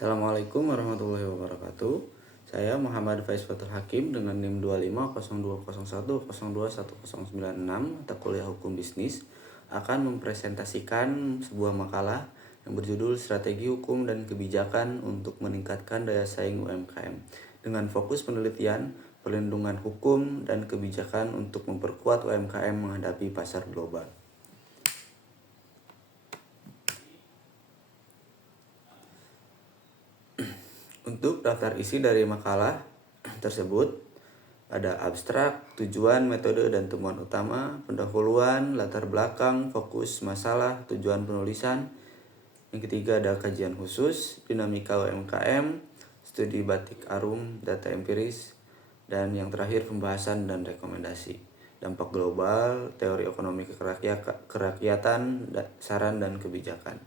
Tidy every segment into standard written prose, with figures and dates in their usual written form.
Assalamualaikum warahmatullahi wabarakatuh. Saya Muhammad Faiz Fatul Hakim dengan NIM 250201021096 mata kuliah Hukum Bisnis akan mempresentasikan sebuah makalah yang berjudul Strategi Hukum dan Kebijakan untuk Meningkatkan Daya Saing UMKM dengan fokus penelitian, perlindungan hukum dan kebijakan untuk memperkuat UMKM menghadapi pasar global. Untuk daftar isi dari makalah tersebut ada abstrak, tujuan, metode, dan temuan utama, pendahuluan, latar belakang, fokus, masalah, tujuan penulisan. Yang ketiga ada kajian khusus, dinamika UMKM, studi batik arum, data empiris, dan yang terakhir pembahasan dan rekomendasi. Dampak global, teori ekonomi kerakyatan, saran dan kebijakan.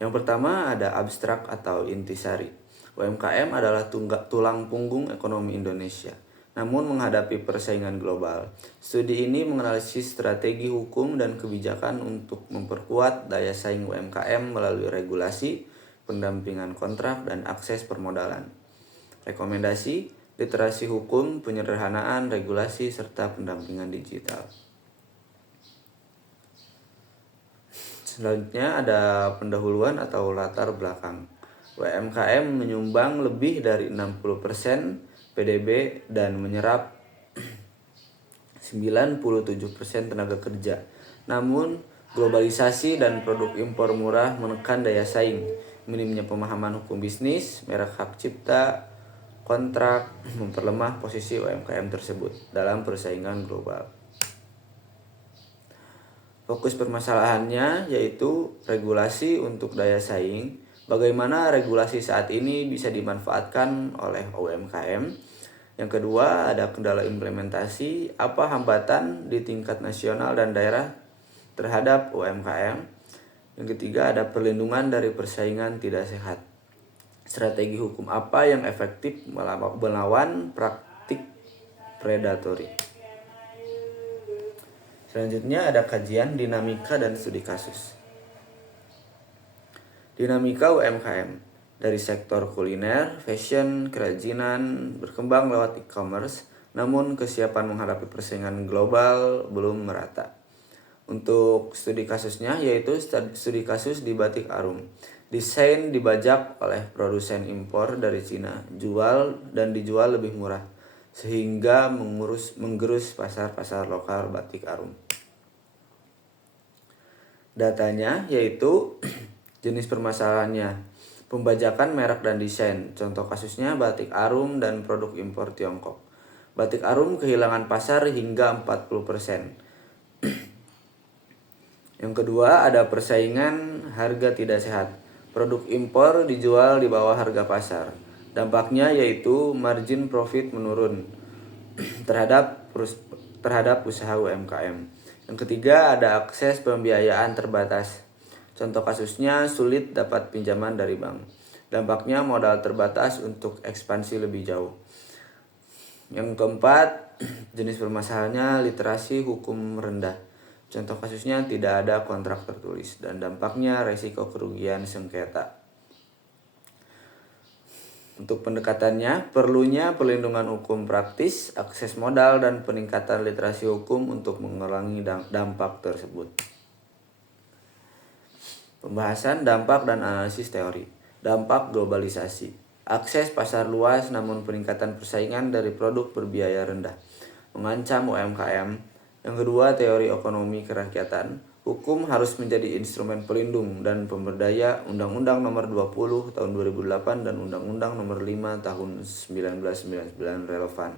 Yang pertama ada abstrak atau intisari. UMKM adalah tulang punggung ekonomi Indonesia. Namun menghadapi persaingan global, studi ini menganalisis strategi hukum dan kebijakan untuk memperkuat daya saing UMKM melalui regulasi, pendampingan kontrak, dan akses permodalan. Rekomendasi, literasi hukum, penyederhanaan, regulasi, serta pendampingan digital. Selanjutnya ada pendahuluan atau latar belakang. UMKM menyumbang lebih dari 60% PDB dan menyerap 97% tenaga kerja. Namun, globalisasi dan produk impor murah menekan daya saing. Minimnya pemahaman hukum bisnis, merek hak cipta, kontrak memperlemah posisi UMKM tersebut dalam persaingan global. Fokus permasalahannya yaitu regulasi untuk daya saing. Bagaimana regulasi saat ini bisa dimanfaatkan oleh UMKM. Yang kedua ada kendala implementasi, apa hambatan di tingkat nasional dan daerah terhadap UMKM. Yang ketiga ada perlindungan dari persaingan tidak sehat. Strategi hukum apa yang efektif melawan praktik predatory. Selanjutnya ada kajian dinamika dan studi kasus. Dinamika UMKM dari sektor kuliner, fashion, kerajinan berkembang lewat e-commerce, namun kesiapan menghadapi persaingan global belum merata. Untuk studi kasusnya yaitu studi kasus di batik arum. Desain dibajak oleh produsen impor dari Cina, dijual lebih murah, sehingga menggerus pasar lokal batik arum. Datanya yaitu jenis permasalahannya, pembajakan merek dan desain. Contoh kasusnya batik arum dan produk impor Tiongkok. Batik arum kehilangan pasar hingga 40%. Yang kedua ada persaingan harga tidak sehat. Produk impor dijual di bawah harga pasar. Dampaknya yaitu margin profit menurun terhadap usaha UMKM. Yang ketiga ada akses pembiayaan terbatas. Contoh kasusnya sulit dapat pinjaman dari bank. Dampaknya modal terbatas untuk ekspansi lebih jauh. Yang keempat, jenis permasalahannya literasi hukum rendah. Contoh kasusnya tidak ada kontrak tertulis dan dampaknya resiko kerugian sengketa. Untuk pendekatannya, perlunya perlindungan hukum praktis, akses modal, dan peningkatan literasi hukum untuk mengurangi dampak tersebut. Pembahasan dampak dan analisis teori. Dampak globalisasi. Akses pasar luas namun peningkatan persaingan dari produk berbiaya rendah mengancam UMKM. Yang kedua, teori ekonomi kerakyatan. Hukum harus menjadi instrumen pelindung dan pemberdaya. Undang-Undang Nomor 20 Tahun 2008 dan Undang-Undang Nomor 5 Tahun 1999 relevan.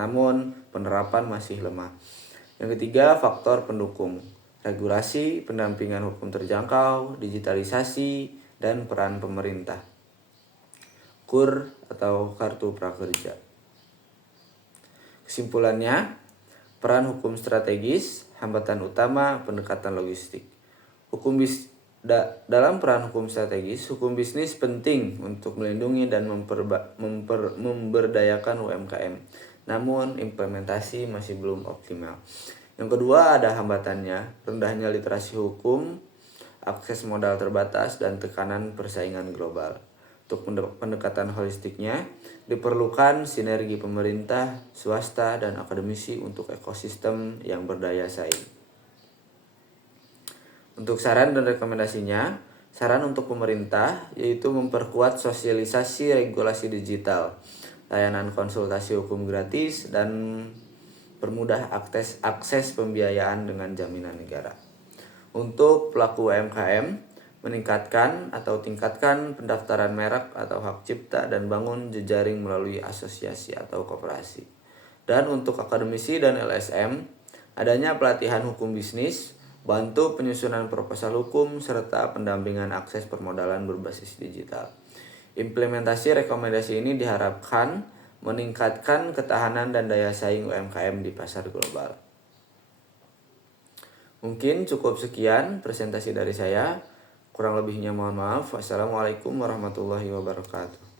Namun, penerapan masih lemah. Yang ketiga, faktor pendukung. Regulasi, pendampingan hukum terjangkau, digitalisasi, dan peran pemerintah. KUR atau Kartu Prakerja. Kesimpulannya, peran hukum strategis, hambatan utama, pendekatan logistik. Dalam peran hukum strategis, hukum bisnis penting untuk melindungi dan memberdayakan UMKM. Namun implementasi masih belum optimal. Yang kedua ada hambatannya, rendahnya literasi hukum, akses modal terbatas, dan tekanan persaingan global. Untuk pendekatan holistiknya, diperlukan sinergi pemerintah, swasta, dan akademisi untuk ekosistem yang berdaya saing. Untuk saran dan rekomendasinya, saran untuk pemerintah yaitu memperkuat sosialisasi regulasi digital, layanan konsultasi hukum gratis, dan permudah akses pembiayaan dengan jaminan negara. Untuk pelaku UMKM, tingkatkan pendaftaran merek atau hak cipta dan bangun jejaring melalui asosiasi atau koperasi. Dan untuk akademisi dan LSM, adanya pelatihan hukum bisnis, bantu penyusunan proposal hukum, serta pendampingan akses permodalan berbasis digital. Implementasi rekomendasi ini diharapkan meningkatkan ketahanan dan daya saing UMKM di pasar global. Mungkin cukup sekian presentasi dari saya. Kurang lebihnya mohon maaf. Wassalamualaikum warahmatullahi wabarakatuh.